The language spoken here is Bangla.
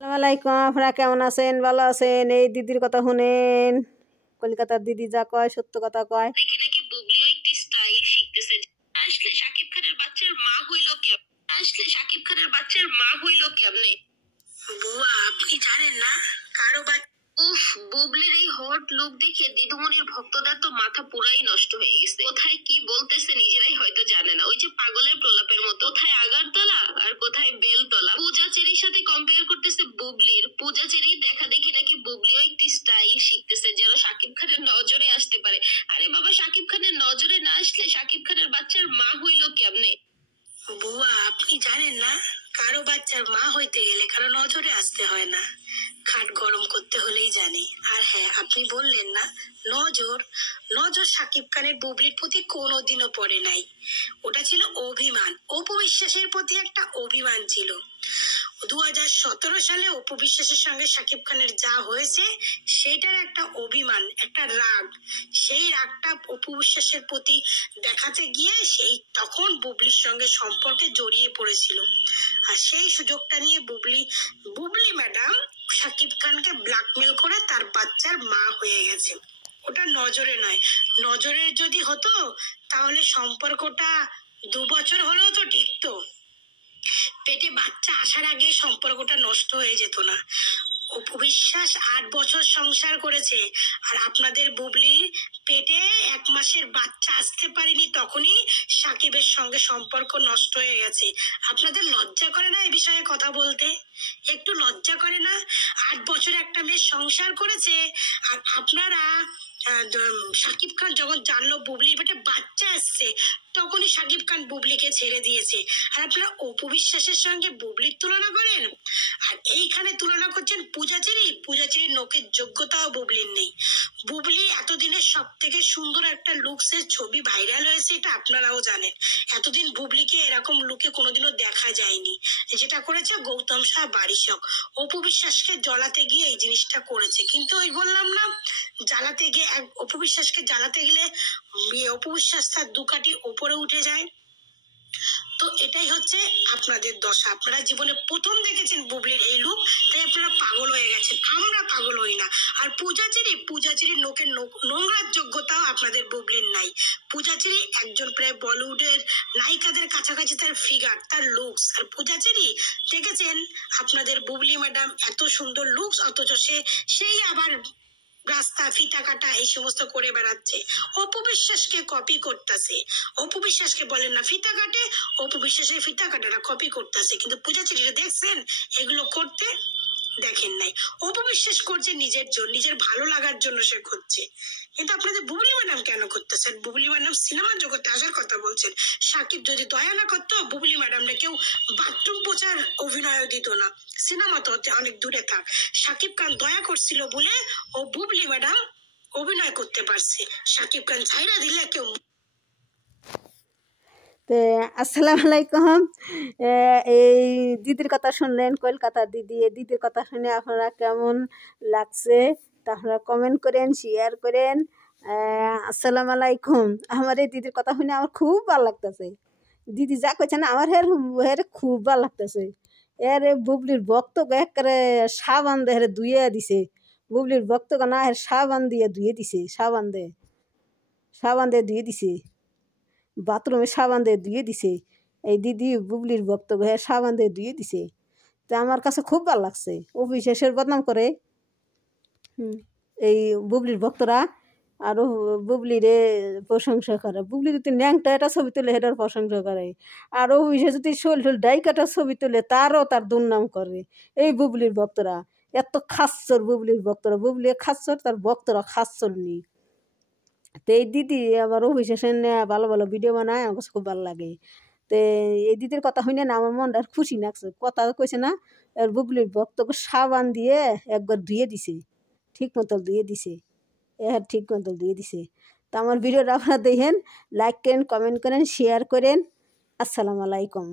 আসসালামু আলাইকুম। আপনারা কেমন আছেন? ভালো আছেন? এই দিদির কথা শুনেন। কলকাতার দিদি যা কয় সত্য কথা কয়। দেখি নাকি বুবলিও একটি স্টাইল শিখতেছে। আসলে শাকিব খানের বাচ্চার মা হইল কেমনে? বুয়া, আপনি জানেন না কারো উফ, বুবলির এই হট লুক দেখে দিদিমণির ভক্তদের তো মাথা পুরাই নষ্ট হয়ে গেছে। কোথায় কি বলতেছে নিজেরাই হয়তো জানে না। ওই যে পাগলের প্রলাপের মতো, কোথায় আগারতলা আর কোথায় বেলতলা। পূজা চেরির সাথে কম্পেয়ার করতেছে বুবলির। পূজা চেরি দেখা দেখি নাকি বুবলিও একটি স্টাইল শিখতেছে যেন শাকিব খানের নজরে আসতে পারে। আরে বাবা, শাকিব খানের নজরে না আসলে শাকিব খানের বাচ্চার মা হইল কেমনে? বুয়া, আপনি জানেন না কারো বাচ্চার মা হইতে গেলে কারো নজরে আসতে হয় না, খাট গরম করতে হলেই জানি। আর হ্যাঁ, আপনি বললেন না নজর নজর শাকিব খানের বুবলির প্রতি কোনোদিনও পড়ে নাই। ওটা ছিল অভিমান, অপু বিশ্বাসের প্রতি একটা অভিমান ছিল। 2017 সালে অপু বিশ্বাসের সঙ্গে শাকিব খানের যা হয়েছে সেটার একটা অভিমান, একটা রাগ। সেই রাগটা অপু বিশ্বাসের প্রতি দেখাতে গিয়ে সেই তখন বুবলির সঙ্গে সম্পর্কে জড়িয়ে পড়েছিল। আর সেই সুযোগটা নিয়ে বুবলি ম্যাডাম শাকিব খানকে ব্ল্যাকমেল করে তার বাচ্চার মা হয়ে গেছে। ওটা নজরে নয়। নজরের যদি হতো তাহলে সম্পর্কটা 2 বছর হলেও তো টিকতো। পেটে বাচ্চা আসার আগে সম্পর্কটা নষ্ট হয়ে যেত না। অপু বিশ্বাস 8 বছর সংসার করেছে, আর আপনাদের বুবলির পেটে 1 মাসের বাচ্চা আসতে পারেনি, তখনই সাকিবের সঙ্গে সম্পর্ক নষ্ট হয়ে গেছে। আপনাদের লজ্জা করে না এই বিষয়ে কথা বলতে? একটু লজ্জা করে না? 8 বছর একটা মেয়ে সংসার করেছে, আর আপনারা সাকিব খান যখন জানলো বুবলির পেটে বাচ্চা আসছে তখনই সাকিব খান বুবলিকে ছেড়ে দিয়েছে। আর আপনারা অপু বিশ্বাসের সঙ্গে বুবলির তুলনা করেন, আর এইখানে তুলনা করছেন পূজাচেরির নোকের যোগ্যতাও বুবলির নেই। বুবলি এতদিনের সব থেকে সুন্দর একটা লুকসের ছবি ভাইরাল হয়েছে, এটা আপনারাও জানেন। এতদিন বুবলিকে এরকম লুকে কোনোদিনও দেখা যায়নি। যেটা করেছে গৌতম শাহ বারিশক, অপু বিশ্বাসকে জ্বলাতে গিয়ে এই জিনিসটা করেছে। কিন্তু ওই বললাম না, জ্বালাতে গিয়ে অপু বিশ্বাসকে জ্বালাতে গেলে অপু বিশ্বাস তার 2 কাঠি উপরে উঠে যায়। তো এটাই হচ্ছে আপনাদের দশা। আপনারা জীবনে প্রথম দেখেছেন বুবলির এই লুক, তাই আপনারা পাগল হয়ে গেছেন। আমরা পাগল হই না। আর পূজাচেরির নোকের নোংরার যোগ্যতাও আপনাদের বুবলির নাই। পূজাচেরি একজন প্রায় বলিউডের নায়িকাদের কাছাকাছি তার ফিগার, তার লুকস। আর পূজাচেরি দেখেছেন আপনাদের বুবলি ম্যাডাম এত সুন্দর লুকস, অথচ সেই আবার রাস্তা ফিতা কাটা এই সমস্ত করে বেড়াচ্ছে। অপু বিশ্বাসকে কপি করতেছে। অপু বিশ্বাসকে বলেন না ফিতা কাটে, অপু বিশ্বাসের ফিতা কাটাটা কপি করতেছে। কিন্তু পূজাচেরিটা দেখছেন এগুলো করতে? দেখেন নাই। অপু বিশ্বাস করছে নিজের জন্য, নিজের ভালো লাগার জন্য সে করছে। কিন্তু আপনাদের বুবলি ম্যাডাম কেন করতেছেন? বুবলি ম্যাডাম সিনেমা জগতে আসার কথা বলছেন। সাকিব যদি দয়া না করতো বুবলি ম্যাডামরা কেউ বাথরুম পোছার অভিনয় দিত না। সিনেমা তো অনেক দূরে থাক, সাকিব খান দয়া করছিল বলে ও বুবলি ম্যাডাম অভিনয় করতে পারছে। সাকিব খান ছাইরা দিলে কেউ। আসসালামু আলাইকুম। এই দিদির কথা শুনলেন, কলকাতার দিদি। এই দিদির কথা শুনে আপনারা কেমন লাগছে তা আপনারা কমেন্ট করেন, শেয়ার করেন। আসসালামু আলাইকুম। আমার এই দিদির কথা শুনে আমার খুব ভালো লাগতেছে। দিদি যা কইছে না আমার হের খুব ভালো লাগতেছে। এর বুবলির ভক্ত একেবারে সাবান দিয়ে হেরে ধুয়ে দিছে। বুবলির ভক্ত না হের সাবান দিয়ে ধুয়ে দিছে, সাবান দিয়ে ধুয়ে দিছে, বাথরুমে সাবান দিয়ে ধুয়ে দিছে। এই দিদি বুবলির ভক্ত সাবান দিয়ে ধুয়ে দিছে। তো আমার কাছে খুব ভালো লাগছে। অফিসের বদনাম করে এই বুবলির ভক্তরা, আরও বুবলিরে প্রশংসা করে। বুবলি যদি ন্যাংটা একটা ছবি তুলে সেটার প্রশংসা করে, আর অফিসে যদি শোল ডাইকাটা ছবি তুলে তার দুর্নাম করে। এই বুবলির ভক্তরা এত খাচ্ছর, বুবলির ভক্তরা। বুবলি খাচ্ছর, তার ভক্তরা খাচ্ছর নি। তো এই দিদি আবার অফিসে ভালো ভালো ভিডিও বানায়, আমার কাছে খুব ভালো লাগে। তো এই দিদির কথা শুনে না আমার মনটা খুশি লাগছে। কথা কইছে না বুবলির ভক্তকে সাবান দিয়ে একবার ধুয়ে দিছে, ঠিক মতো ধুয়ে দিছে। ঠিক মতো ধুয়ে দিছে। তো আমার ভিডিওটা আপনারা দেখেন, লাইক করেন, কমেন্ট করেন, শেয়ার করেন। আসসালামু আলাইকুম।